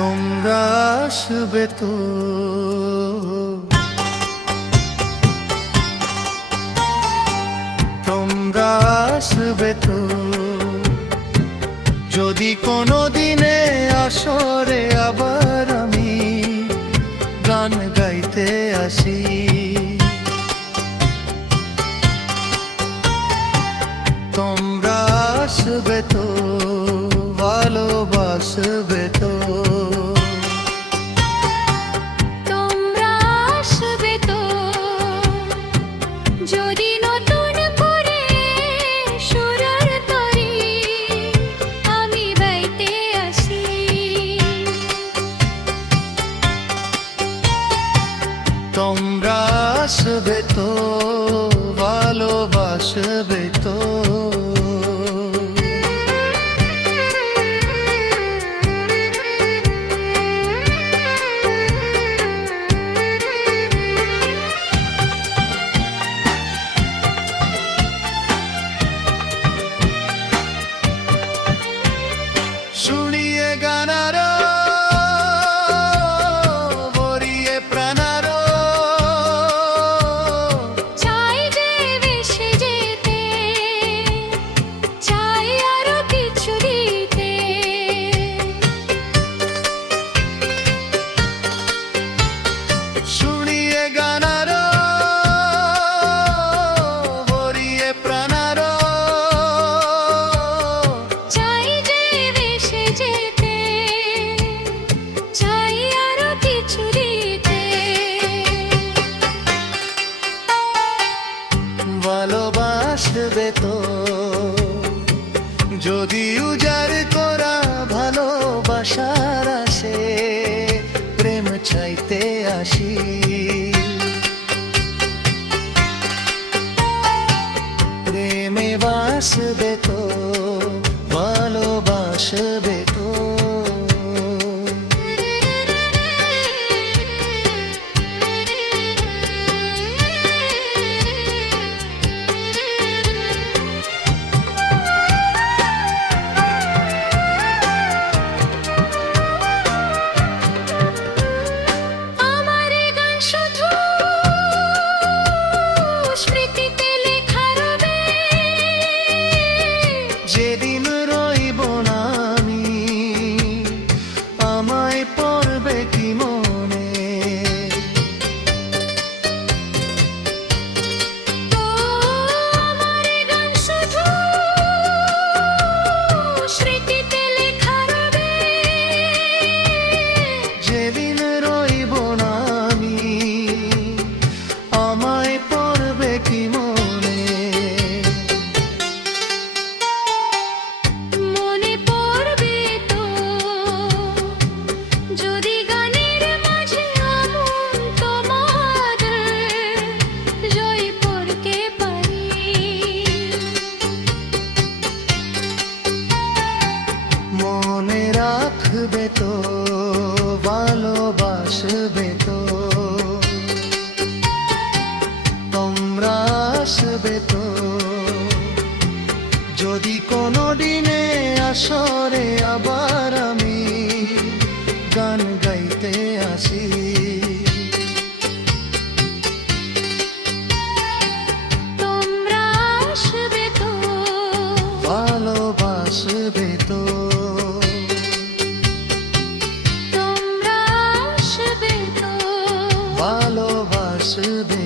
তোমরা আসবে তো, তোমরা আসবে তো, যদি কোনো দিনে আসরে আবার আমি গান গাইতে আসি। তোমরা আসবে তো, ভালোবাসবে তো, তোমরা আসবে তো, যদি নতুন করে সুরের তরি আমি বাইতে আসি। তোমরা আসবে তো, ভালোবাসবে তো। শুনিয়ে গানারো ভরিয়ে প্রাণারো, চাই যে ভেসে যেতে, চাই আরো কিছু দিতে। শুনিয়ে গানারো ভরিয়ে প্রাণারো, চাই যে ভেসে যেতে, চাই আরো কিছু দিতে। ভালোবাসবে তো, যদি উজাড় করা ভালোবাসার আসে প্রেম চাইতে আসি। প্রেমে বাসবে তো, ভালোবাসবে তো। আমার গান শুধু স্মৃতিতে লেখা রবে, যেদিন রইব না আমি আমায় পড়বে কি মনে। ও আমার গান শুধু স্মৃতিতে লেখা রবে, যেদিন রইব না আমি আমায় পড়বে কি মনে। মনে পড়বে তো, যদি গানের মাঝে আমন তোমার জয় পড়তে পারি। মনে রাখবে তো, ভালোবাসবে তো, তোমরা আসবে তো, যদি কোনো দিনে আসরে আবার আমি গান গাইতে আসি। তোমরা আসবে তো, ভালোবাসবে তো, তোমরা আসবে তো, ভালোবাসবে